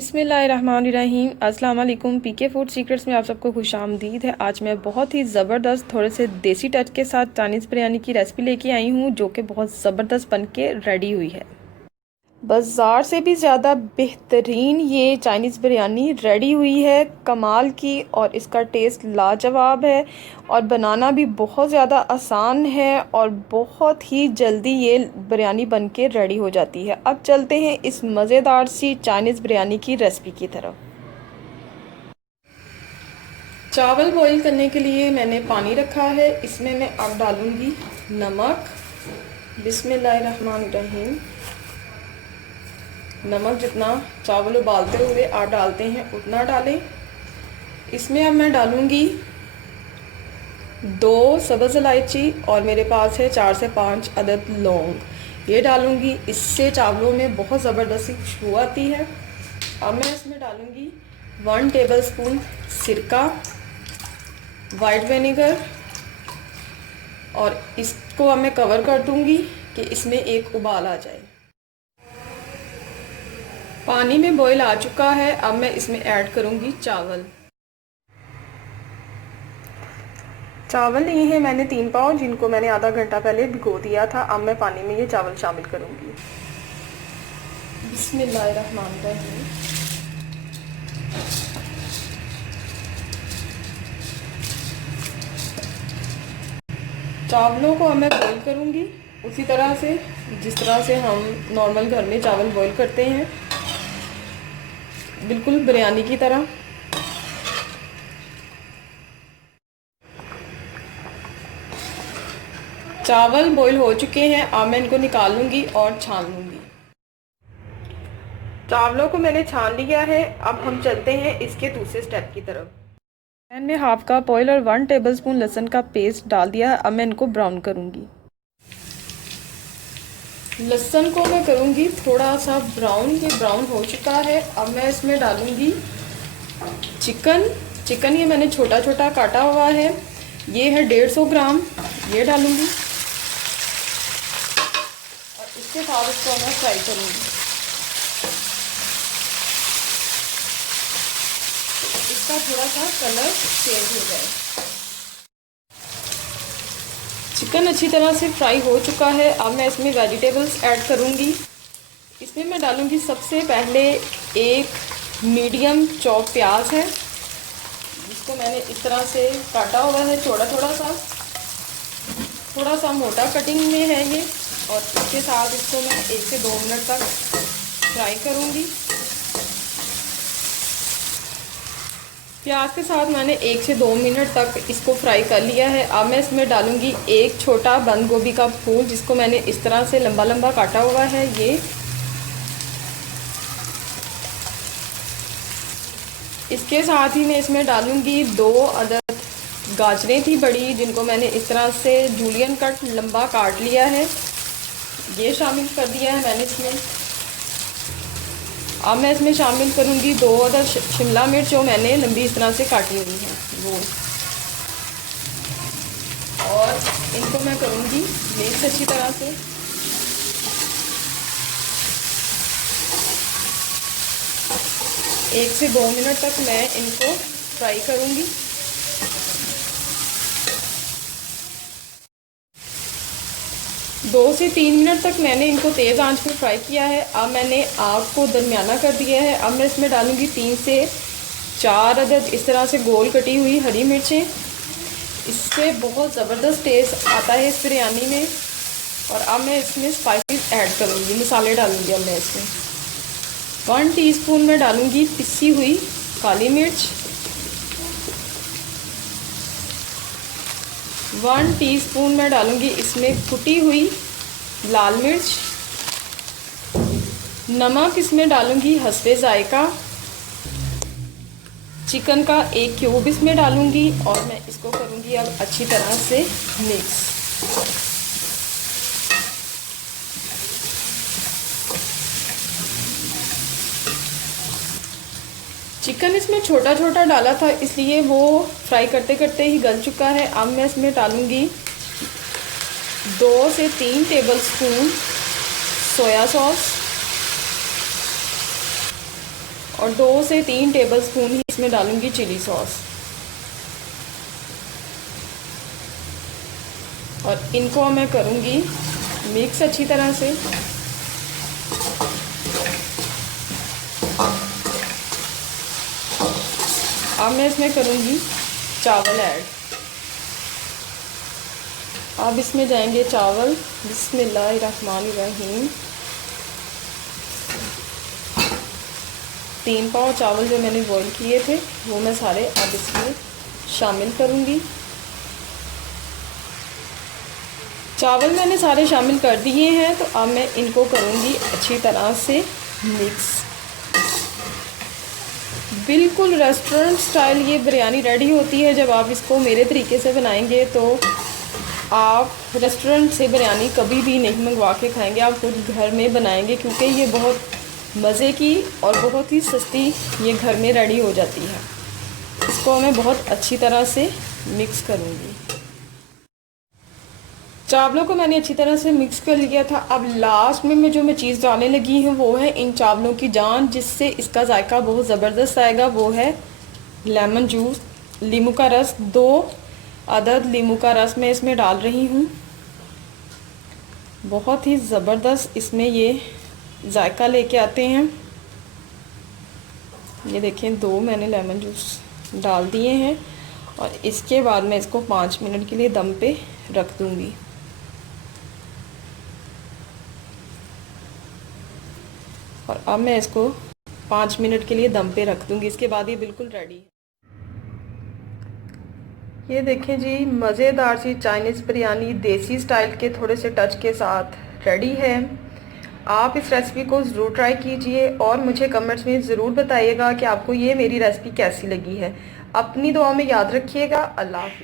बिस्मिल्लाहिर्रहमानिर्रहीम। अस्सलाम वालेकुम। पीके फूड सीक्रेट्स में आप सबको खुशामदीद है। आज मैं बहुत ही ज़बरदस्त थोड़े से देसी टच के साथ चाइनीज़ बिरयानी की रेसिपी लेके आई हूँ, जो कि बहुत ज़बरदस्त बन के रेडी हुई है। बाज़ार से भी ज़्यादा बेहतरीन ये चाइनीज़ बिरयानी रेडी हुई है, कमाल की, और इसका टेस्ट लाजवाब है और बनाना भी बहुत ज़्यादा आसान है और बहुत ही जल्दी ये बिरयानी बन के रेडी हो जाती है। अब चलते हैं इस मज़ेदार सी चाइनीज़ बिरयानी की रेसिपी की तरफ। चावल बॉईल करने के लिए मैंने पानी रखा है, इसमें मैं अब डालूँगी नमक। बिस्मिल्लाहिर्रहमानिर्रहीम। नमक जितना चावल उबालते हुए आप डालते हैं उतना डालें। इसमें अब मैं डालूँगी 2 सब्ज़ इलायची और मेरे पास है 4 से 5 अदद लौंग, ये डालूँगी। इससे चावलों में बहुत ज़बरदस्त खुशबू आती है। अब मैं इसमें डालूँगी 1 टेबलस्पून सिरका, वाइट विनेगर, और इसको अब मैं कवर कर दूँगी कि इसमें एक उबाल आ जाए। पानी में बॉईल आ चुका है, अब मैं इसमें ऐड करूँगी चावल। चावल लिए हैं मैंने 3 पाव, जिनको मैंने आधा घंटा पहले भिगो दिया था। अब मैं पानी में ये चावल शामिल करूँगी। बिस्मिल्लाहिर्रहमानिर्रहीम। चावलों को अब मैं बॉईल करूँगी उसी तरह से जिस तरह से हम नॉर्मल घर में चावल बॉईल करते हैं, बिल्कुल बिरयानी की तरह। चावल बॉईल हो चुके हैं, अब मैं इनको निकाल लूँगी और छान लूँगी। चावलों को मैंने छान लिया है। अब हम चलते हैं इसके दूसरे स्टेप की तरफ। पैन में हाफ कप ऑयल और 1 टेबलस्पून लहसुन का पेस्ट डाल दिया है। अब मैं इनको ब्राउन करूँगी। लहसुन को मैं करूँगी थोड़ा सा ब्राउन। ये ब्राउन हो चुका है। अब मैं इसमें डालूँगी चिकन ये मैंने छोटा छोटा काटा हुआ है, ये है 150 ग्राम, ये डालूँगी और इसके साथ इसको मैं फ्राई करूँगी। इसका थोड़ा सा कलर चेंज हो जाए। चिकन अच्छी तरह से फ्राई हो चुका है। अब मैं इसमें वेजिटेबल्स ऐड करूँगी। इसमें मैं डालूँगी सबसे पहले एक मीडियम चॉप प्याज है, जिसको मैंने इस तरह से काटा हुआ है, थोड़ा सा मोटा कटिंग में है ये। और इसके साथ इसको मैं 1 से 2 मिनट तक फ्राई करूँगी। प्याज के साथ मैंने 1 से 2 मिनट तक इसको फ्राई कर लिया है। अब मैं इसमें डालूँगी एक छोटा बंद गोभी का फूल, जिसको मैंने इस तरह से लंबा लंबा काटा हुआ है ये। इसके साथ ही मैं इसमें डालूँगी 2 अदद गाजरें थी बड़ी, जिनको मैंने इस तरह से जूलियन कट लंबा काट लिया है, ये शामिल कर दिया है मैंने इसमें। अब मैं इसमें शामिल करूँगी 2 अदद शिमला मिर्च, जो मैंने लंबी इस तरह से काटी हुई है वो, और इनको मैं करूँगी मिक्स अच्छी तरह से। एक से 2 मिनट तक मैं इनको फ्राई करूँगी। दो से 3 मिनट तक मैंने इनको तेज़ आंच पर फ्राई किया है। अब मैंने आग को दरमियाना कर दिया है। अब मैं इसमें डालूँगी 3 से 4 अदद इस तरह से गोल कटी हुई हरी मिर्चें। इससे बहुत ज़बरदस्त टेस्ट आता है इस बिरयानी में। और अब मैं इसमें स्पाइसेस ऐड करूँगी, मसाले डालूँगी। अब मैं इसमें 1 टीस्पून में डालूँगी पिसी हुई काली मिर्च, 1 टीस्पून में डालूँगी इसमें कुटी हुई लाल मिर्च, नमक इसमें डालूँगी हस्बे ज़ायका, चिकन का 1 क्यूब इसमें डालूँगी और मैं इसको करूँगी अब अच्छी तरह से मिक्स। चिकन इसमें छोटा छोटा डाला था, इसलिए वो फ्राई करते करते ही गल चुका है। अब मैं इसमें डालूँगी 2 से 3 टेबलस्पून सोया सॉस और 2 से 3 टेबलस्पून ही इसमें डालूंगी चिली सॉस। और इनको मैं करूँगी मिक्स अच्छी तरह से। अब मैं इसमें करूँगी चावल ऐड। अब इसमें जाएंगे चावल। बिस्मिल्लाहिर्रहमानिर्रहीम। 3 पाव चावल जो मैंने बॉईल किए थे वो मैं सारे अब इसमें शामिल करूँगी। चावल मैंने सारे शामिल कर दिए हैं, तो अब मैं इनको करूँगी अच्छी तरह से मिक्स। बिल्कुल रेस्टोरेंट स्टाइल ये बिरयानी रेडी होती है। जब आप इसको मेरे तरीके से बनाएंगे तो आप रेस्टोरेंट से बिरयानी कभी भी नहीं मंगवा के खाएंगे, आप खुद घर में बनाएंगे, क्योंकि ये बहुत मज़े की और बहुत ही सस्ती ये घर में रेडी हो जाती है। इसको मैं बहुत अच्छी तरह से मिक्स करूँगी। चावलों को मैंने अच्छी तरह से मिक्स कर लिया था। अब लास्ट में मैं जो चीज़ डालने लगी हूँ वो है इन चावलों की जान, जिससे इसका जायका बहुत ज़बरदस्त आएगा। वो है लेमन जूस, नींबू का रस। 2 अदद नींबू का रस मैं इसमें डाल रही हूँ। बहुत ही ज़बरदस्त इसमें ये जायका लेके आते हैं। ये देखें, 2 मैंने लेमन जूस डाल दिए हैं और इसके बाद मैं इसको 5 मिनट के लिए दम पे रख दूँगी। और अब मैं इसको 5 मिनट के लिए दम पे रख दूँगी। इसके बाद ये बिल्कुल रेडी है। ये देखें जी, मज़ेदार सी चाइनीज़ बिरयानी देसी स्टाइल के थोड़े से टच के साथ रेडी है। आप इस रेसिपी को ज़रूर ट्राई कीजिए और मुझे कमेंट्स में ज़रूर बताइएगा कि आपको ये मेरी रेसिपी कैसी लगी है। अपनी दुआ में याद रखिएगा। अल्लाह हाफ़िज़।